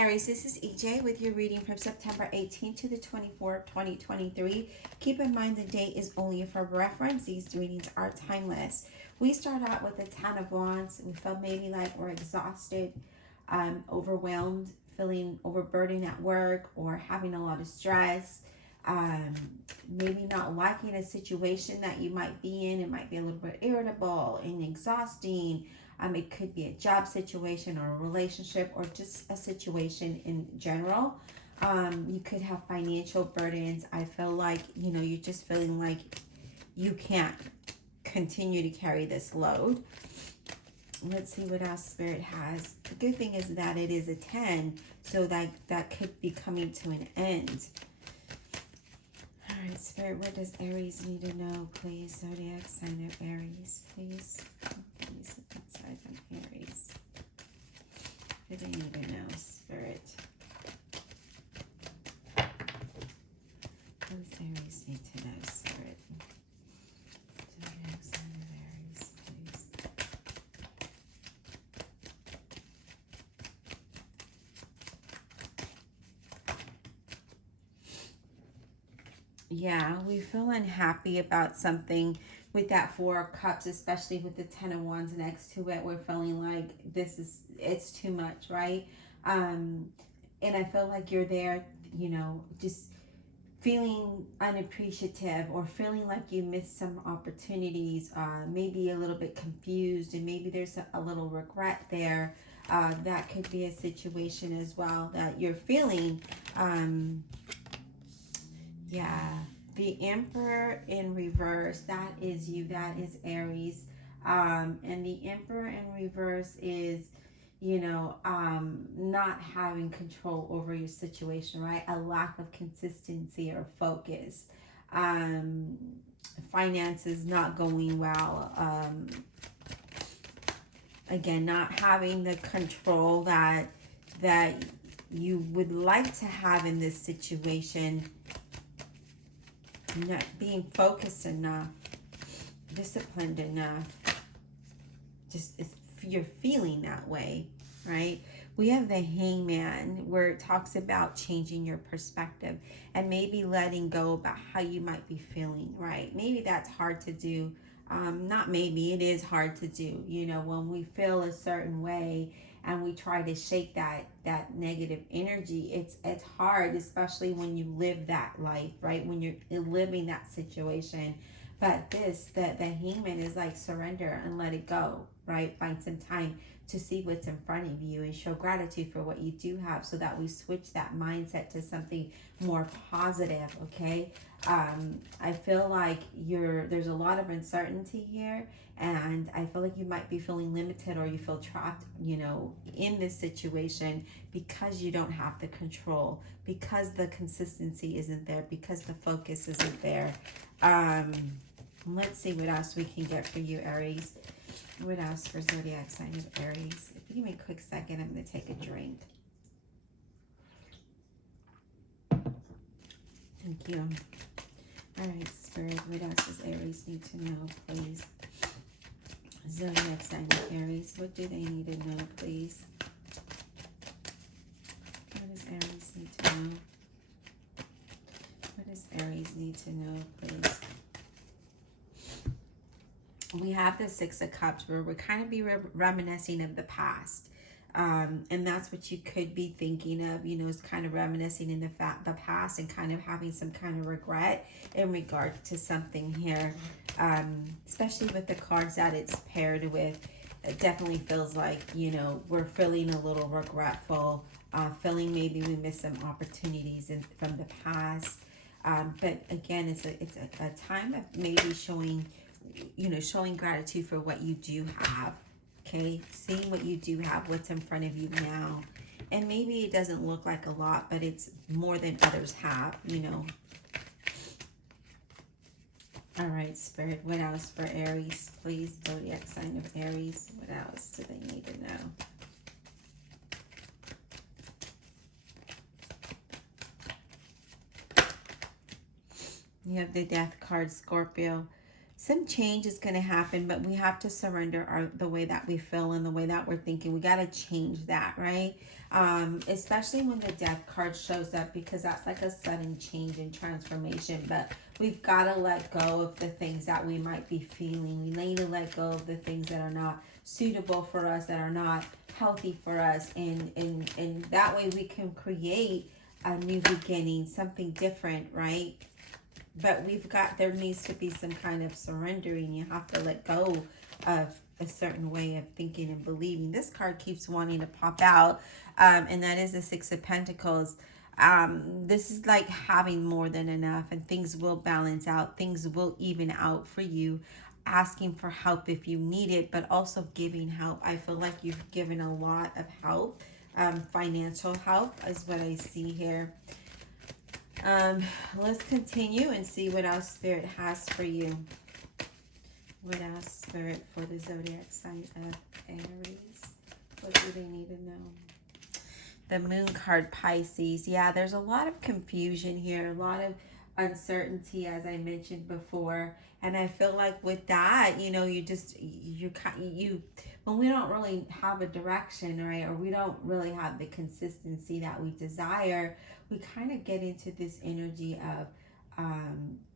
Aries, this is EJ with your reading from September 18th to the 24th, 2023. Keep in mind the date is only for reference. These readings are timeless. We start out with the Ten of Wands. We feel maybe like we're exhausted, overwhelmed, feeling overburdened at work, or having a lot of stress. Maybe not liking a situation that you might be in. It might be a little bit irritable and exhausting. It could be a job situation or a relationship or just a situation in general. You could have financial burdens. I feel like, you're just feeling like you can't continue to carry this load. Let's see what else Spirit has. The good thing is that it is a 10, so that could be coming to an end. All right, Spirit, what does Aries need to know, please? Zodiac sign of Aries, please. Please, inside of Aries. What do they need to know, Spirit? What does Aries need to know, Spirit? Zodiac sign of Aries, please. Yeah, we feel unhappy about something with that Four of Cups, especially with the Ten of Wands next to it. We're feeling like it's too much, right? And I feel like you're there, just feeling unappreciative or feeling like you missed some opportunities, maybe a little bit confused, and maybe there's a little regret there. That could be a situation as well that you're feeling. Yeah, the Emperor in reverse, that is you, that is Aries. And the Emperor in reverse is, not having control over your situation, right? A lack of consistency or focus. Finances not going well. Again, not having the control that you would like to have in this situation. Not being focused enough, disciplined enough. Just you're feeling that way, right? We have the Hangman, where it talks about changing your perspective and maybe letting go about how you might be feeling, right? Maybe that's hard to do. Not maybe, it is hard to do. When we feel a certain way and we try to shake that negative energy, it's hard, especially when you live that life, right? When you're living that situation. But the Hangman is like surrender and let it go, right? Find some time to see what's in front of you and show gratitude for what you do have, so that we switch that mindset to something more positive, okay? I feel like there's a lot of uncertainty here, and I feel like you might be feeling limited, or you feel trapped, in this situation because you don't have the control, because the consistency isn't there, because the focus isn't there. Let's see what else we can get for you, Aries. What else for Zodiac sign of Aries? If you give me a quick second, I'm going to take a drink. Thank you. All right, Spirit, what else does Aries need to know, please? Zodiac sign of Aries, what do they need to know, please? What does Aries need to know? What does Aries need to know, please? We have the Six of Cups, where we're kind of be reminiscing of the past. And that's what you could be thinking of, is kind of reminiscing in the past and kind of having some kind of regret in regard to something here. Especially with the cards that it's paired with, it definitely feels like, we're feeling a little regretful, feeling maybe we missed some opportunities from the past. But again, it's a time of maybe showing gratitude for what you do have. Okay, seeing what you do have, what's in front of you now. And maybe it doesn't look like a lot, but it's more than others have, All right, Spirit, what else for Aries, please? Zodiac sign of Aries, what else do they need to know? You have the Death card, Scorpio. some change is going to happen, but we have to surrender the way that we feel and the way that we're thinking. We got to change that, right? Especially when the death card shows up, because that's like a sudden change and transformation. But we've got to let go of the things that we might be feeling. We need to let go of the things that are not suitable for us, that are not healthy for us. And that way we can create a new beginning, something different, right? But there needs to be some kind of surrendering. You have to let go of a certain way of thinking and believing. This card keeps wanting to pop out, and that is the Six of Pentacles. This is like having more than enough, and things will balance out. Things will even out for you. Asking for help if you need it, but also giving help. I feel like you've given a lot of help. Financial help is what I see here. Let's continue and see what else Spirit has for you. What else, Spirit, for the zodiac sign of Aries? What do they need to know? The Moon card, Pisces. Yeah, there's a lot of confusion here, a lot of uncertainty, as I mentioned before. And I feel like with that, you know, when we don't really have a direction, right, or we don't really have the consistency that we desire, we kind of get into this energy of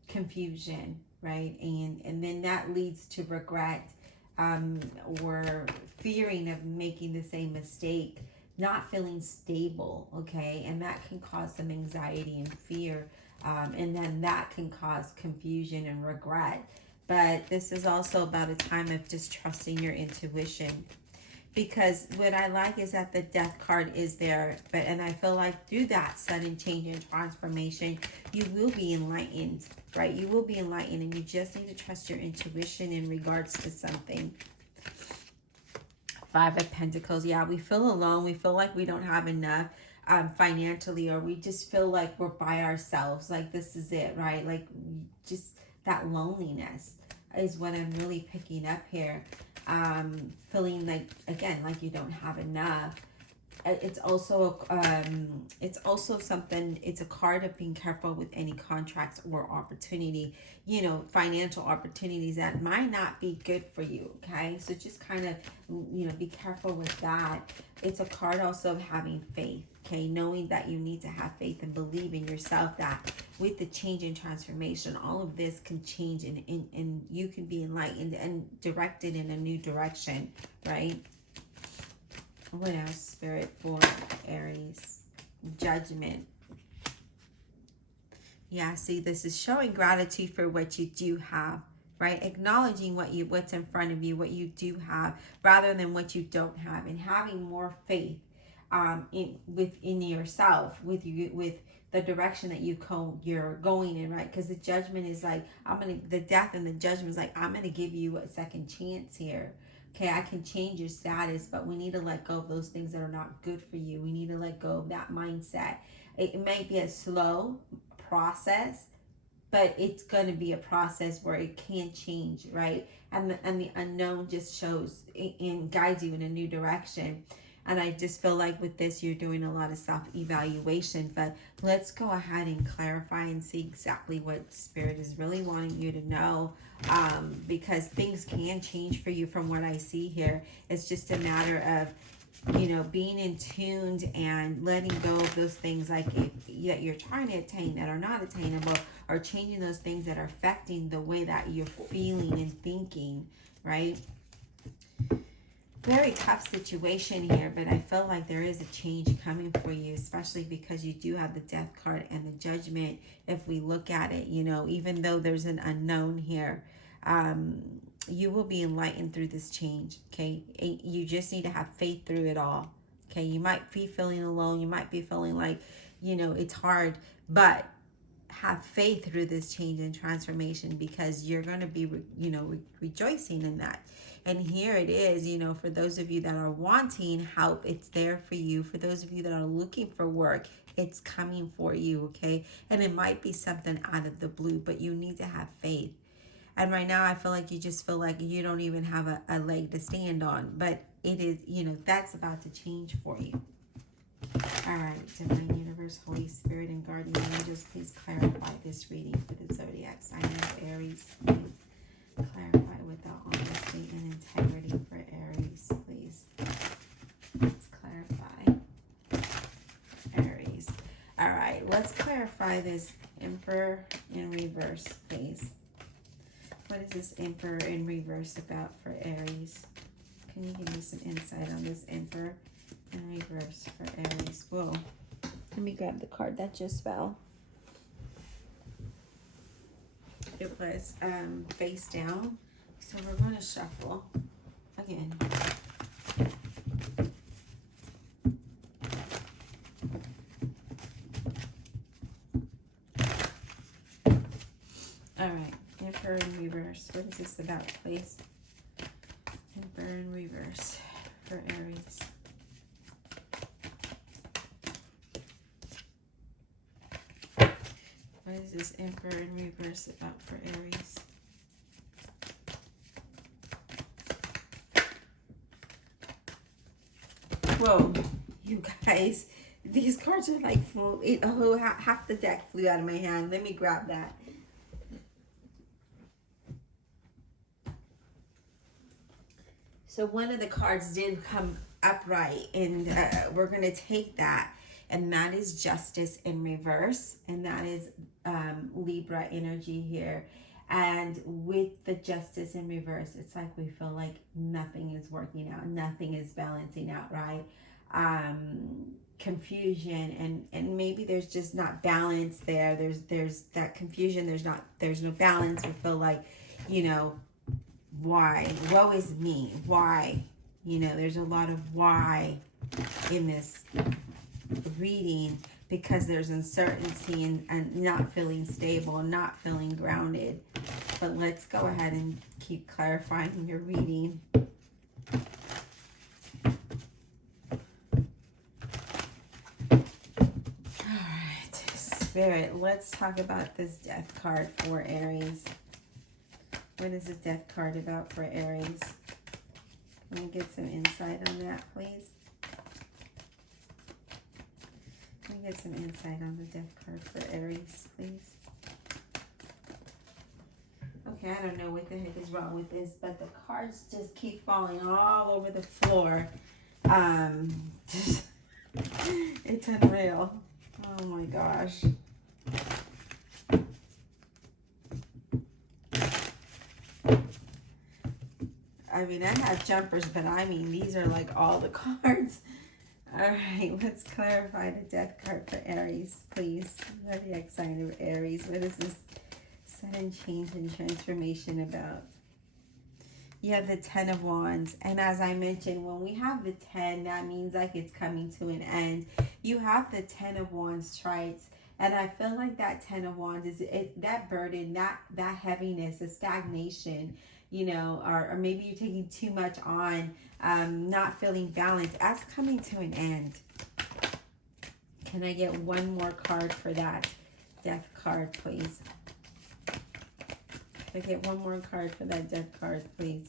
confusion, right? And then that leads to regret, or fearing of making the same mistake, not feeling stable, okay? And that can cause some anxiety and fear. And then that can cause confusion and regret. But this is also about a time of just trusting your intuition. Because what I like is that the Death card is there. And I feel like through that sudden change and transformation, you will be enlightened, right? You will be enlightened, and you just need to trust your intuition in regards to something. Five of Pentacles. Yeah, we feel alone. We feel like we don't have enough. Financially, or we just feel like we're by ourselves, like this is it, right? Like just that loneliness is what I'm really picking up here. Feeling like, again, like you don't have enough. It's also something, it's a card of being careful with any contracts or opportunity, you know, financial opportunities that might not be good for you, okay? So just kind of, you know, be careful with that. It's a card also of having faith, okay? Knowing that you need to have faith and believe in yourself, that with the change and transformation, all of this can change, and you can be enlightened and directed in a new direction, right? What else, Spirit, for Aries? Judgment. Yeah, see, this is showing gratitude for what you do have, right? Acknowledging what's in front of you, what you do have, rather than what you don't have, and having more faith within yourself, with the direction that you're going in, right? Because the judgment is like, the death and the judgment is like, I'm gonna give you a second chance here. Okay, I can change your status, but we need to let go of those things that are not good for you. We need to let go of that mindset. It might be a slow process, but it's going to be a process where it can change, right? And the unknown just shows and guides you in a new direction. And I just feel like with this, you're doing a lot of self-evaluation. But let's go ahead and clarify and see exactly what Spirit is really wanting you to know. Because things can change for you from what I see here. It's just a matter of, you know, being in tuned and letting go of those things that you're trying to attain that are not attainable, or changing those things that are affecting the way that you're feeling and thinking, right? Very tough situation here, but I feel like there is a change coming for you, especially because you do have the Death card and the Judgment. If we look at it, you know, even though there's an unknown here, you will be enlightened through this change, okay? You just need to have faith through it all, okay? You might be feeling alone. You might be feeling like, you know, it's hard, but have faith through this change and transformation, because you're going to be, you know, rejoicing in that. And here it is, you know, for those of you that are wanting help, it's there for you. For those of you that are looking for work, it's coming for you, okay? And it might be something out of the blue, but you need to have faith. And right now, I feel like you just feel like you don't even have a leg to stand on. But it is, you know, that's about to change for you. All right, Divine Universe, Holy Spirit, and Guardian Angels, please clarify this reading for the zodiac sign of Aries. Clarify without honesty and integrity for Aries, please. Let's clarify. Aries. All right, let's clarify this Emperor in reverse, please. What is this Emperor in reverse about for Aries? Can you give me some insight on this Emperor in reverse for Aries? Whoa. Let me grab the card that just fell. It was face down. So we're going to shuffle again. All right, Emperor in reverse. What is this about, please? Emperor in reverse for Aries. What is this Emperor in reverse about for Aries? Whoa, you guys, these cards are like full. Half the deck flew out of my hand. Let me grab that. So one of the cards didn't come upright, and we're going to take that. And that is Justice in reverse. And that is Libra energy here. And with the Justice in reverse, it's like we feel like nothing is working out. Nothing is balancing out, right? Confusion, and maybe there's just not balance there. There's that confusion. There's no balance. We feel like, why? Woe is me. Why? There's a lot of why in this reading, because there's uncertainty and not feeling stable, not feeling grounded. But let's go ahead and keep clarifying your reading. Alright, Spirit, let's talk about this Death card for Aries. What is the Death card about for Aries? Can we get some insight on that, please? Can we get some insight on the Death card for Aries, please? Okay, I don't know what the heck is wrong with this, but the cards just keep falling all over the floor. It's unreal. Oh my gosh. I mean, I have jumpers, but I mean, these are like all the cards. All right, let's clarify the Death card for Aries, please. Zodiac sign of Aries. What is this sudden change and transformation about? You have the 10 of Wands. And as I mentioned, when we have the 10, that means like it's coming to an end. You have the 10 of Wands trites. And I feel like that 10 of Wands is that burden, that heaviness, the stagnation, or maybe you're taking too much on, not feeling balanced. That's coming to an end. Can I get one more card for that Death card, please? Can I get one more card for that Death card, please?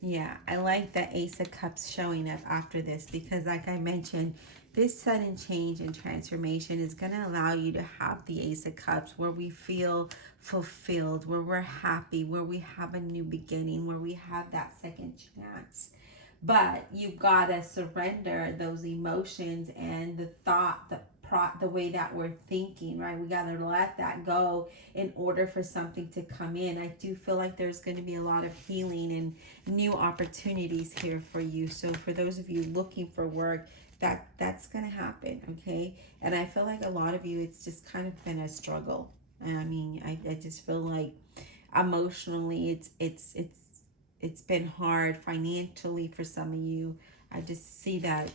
Yeah, I like the Ace of Cups showing up after this, because like I mentioned, this sudden change and transformation is going to allow you to have the Ace of Cups where we feel fulfilled, where we're happy, where we have a new beginning, where we have that second chance. But you've got to surrender those emotions and the thought, the way that we're thinking, right? We got to let that go in order for something to come in. I do feel like there's going to be a lot of healing and new opportunities here for you. So for those of you looking for work, that's going to happen, okay? And I feel like a lot of you, it's just kind of been a struggle. I mean, I just feel like emotionally it's been hard. Financially for some of you, I just see that,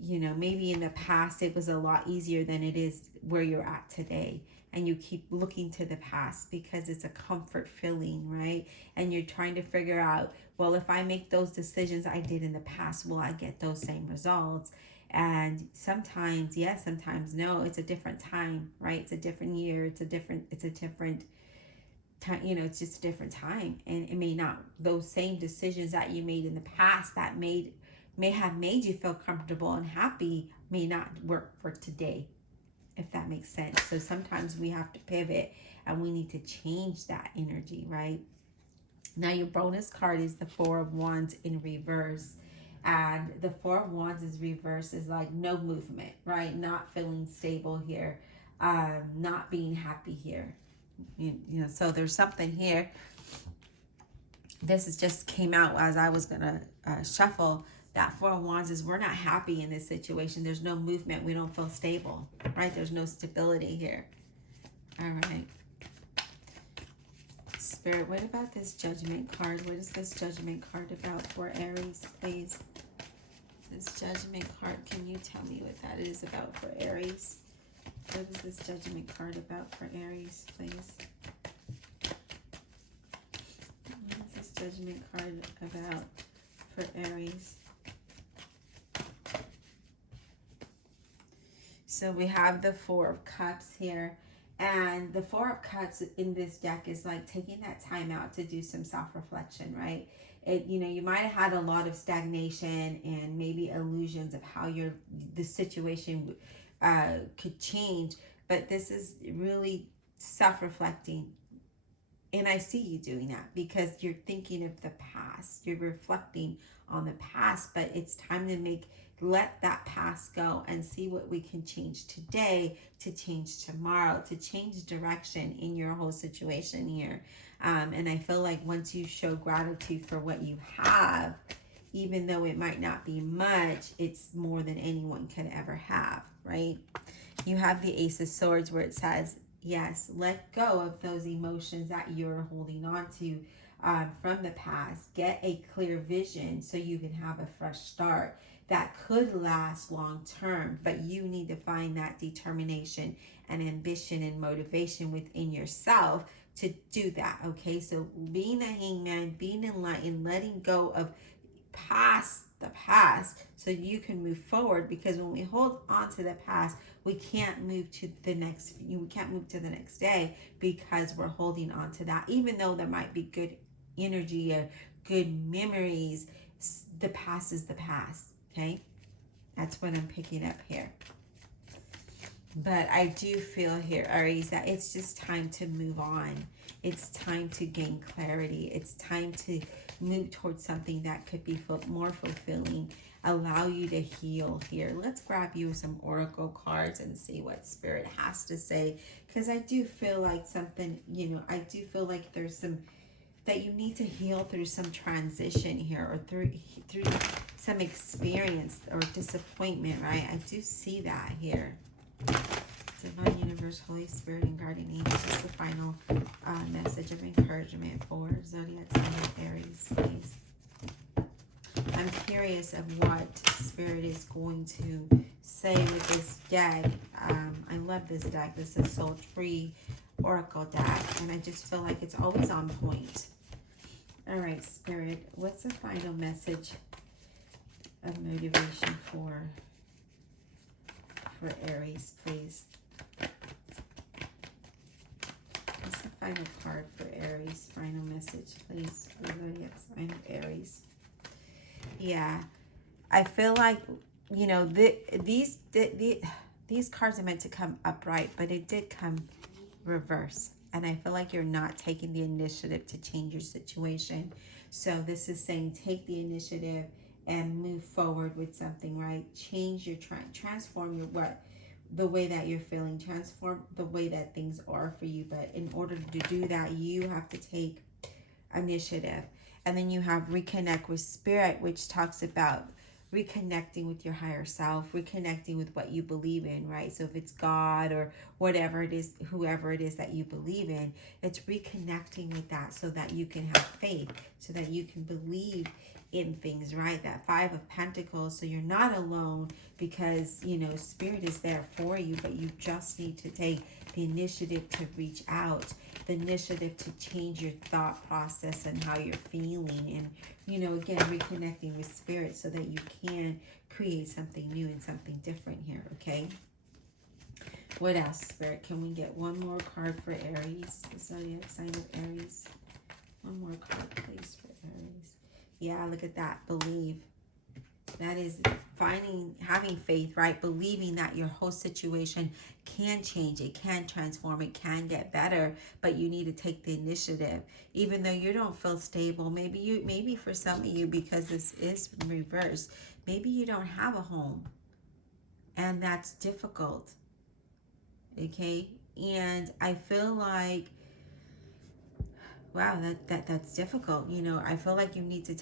maybe in the past it was a lot easier than it is where you're at today. And you keep looking to the past because it's a comfort feeling, right? And you're trying to figure out, well, if I make those decisions I did in the past, will I get those same results? And sometimes yes, sometimes no. It's a different time, right? It's a different year. It's a different time. It's just a different time. And it may not, those same decisions that you made in the past that may have made you feel comfortable and happy may not work for today. if that makes sense. So sometimes we have to pivot and we need to change that energy, right? Now your bonus card is the Four of Wands in reverse. And the Four of Wands is reverse is like no movement, right? Not feeling stable here. Not being happy here. You know, so there's something here. This is just came out as I was going to shuffle. That Four of Wands is we're not happy in this situation. There's no movement. We don't feel stable, right? There's no stability here. All right. Spirit, what about this Judgment card? What is this Judgment card about for Aries, please? This Judgment card, can you tell me what that is about for Aries? What is this Judgment card about for Aries, please? What is this Judgment card about for Aries? So we have the Four of Cups here. And the Four of Cups in this deck is like taking that time out to do some self-reflection, right? You know, you might have had a lot of stagnation and maybe illusions of how the situation could change. But this is really self-reflecting. And I see you doing that because you're thinking of the past. You're reflecting on the past, but it's time to let that past go and see what we can change today to change tomorrow, to change direction in your whole situation here. And I feel like once you show gratitude for what you have, even though it might not be much, it's more than anyone could ever have, right? You have the Ace of Swords where it says, yes, let go of those emotions that you're holding on to from the past. Get a clear vision so you can have a fresh start that could last long term, but you need to find that determination and ambition and motivation within yourself to do that, okay? So being a hangman, being enlightened, letting go of the past so you can move forward, because when we hold on to the past, we can't move to the next day because we're holding on to that. Even though there might be good energy or good memories, the past is the past, okay? That's what I'm picking up here. But I do feel here, Aries, that it's just time to move on. It's time to gain clarity. It's time to move towards something that could be more fulfilling, allow you to heal here. Let's grab you some oracle cards and see what Spirit has to say, because I do feel like something, you know, I do feel like there's some that you need to heal through some transition here, or through some experience or disappointment, right? I do see that here. Divine Universe, Holy Spirit, and Guardian Angels, is the final message of encouragement for Zodiac sign of Aries, please. I'm curious of what Spirit is going to say with this deck. I love this deck. This is Soul Tree Oracle deck, and I just feel like it's always on point. All right, Spirit, what's the final message of motivation for Aries, please? What's the final card for Aries? Final message, please, for the zodiac sign of Aries. Yeah, I feel like, you know, these cards are meant to come upright, but it did come reverse. And I feel like you're not taking the initiative to change your situation. So this is saying take the initiative and move forward with something, right? Change your transform the way that you're feeling, transform the way that things are for you. But in order to do that, you have to take initiative. And then you have reconnect with Spirit, which talks about reconnecting with your higher self, reconnecting with what you believe in, right? So if it's God or whatever it is, whoever it is that you believe in, it's reconnecting with that so that you can have faith, so that you can believe in things, right? That Five of Pentacles, so you're not alone, because, you know, Spirit is there for you, but you just need to take the initiative to reach out, the initiative to change your thought process and how you're feeling, and, you know, again, reconnecting with Spirit so that you can create something new and something different here, okay? What else, Spirit? Can we get one more card for Aries, the zodiac sign of Aries? One more card, please, for Aries. Yeah, look at that. Believe. That is having faith, right? Believing that your whole situation can change, it can transform, it can get better, but you need to take the initiative. Even though you don't feel stable, maybe for some of you, because this is reversed, maybe you don't have a home, and that's difficult. Okay? And I feel like, wow, that's difficult. I feel like you need to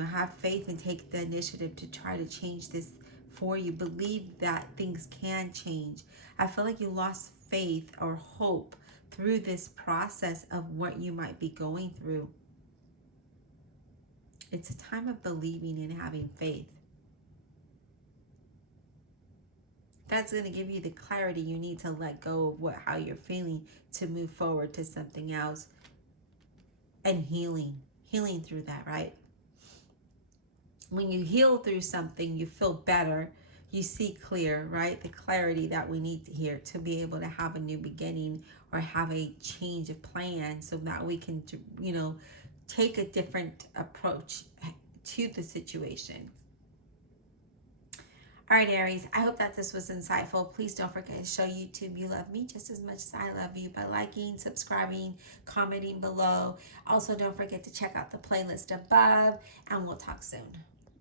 have faith and take the initiative to try to change this for you. Believe that things can change. I feel like you lost faith or hope through this process of what you might be going through. It's a time of believing and having faith. That's going to give you the clarity you need to let go of how you're feeling, to move forward to something else. And healing through that, right? When you heal through something, you feel better, you see clear, right? The clarity that we need to hear to be able to have a new beginning or have a change of plan, so that we can, take a different approach to the situation. All right, Aries, I hope that this was insightful. Please don't forget to show YouTube you love me just as much as I love you by liking, subscribing, commenting below. Also, don't forget to check out the playlist above, and we'll talk soon.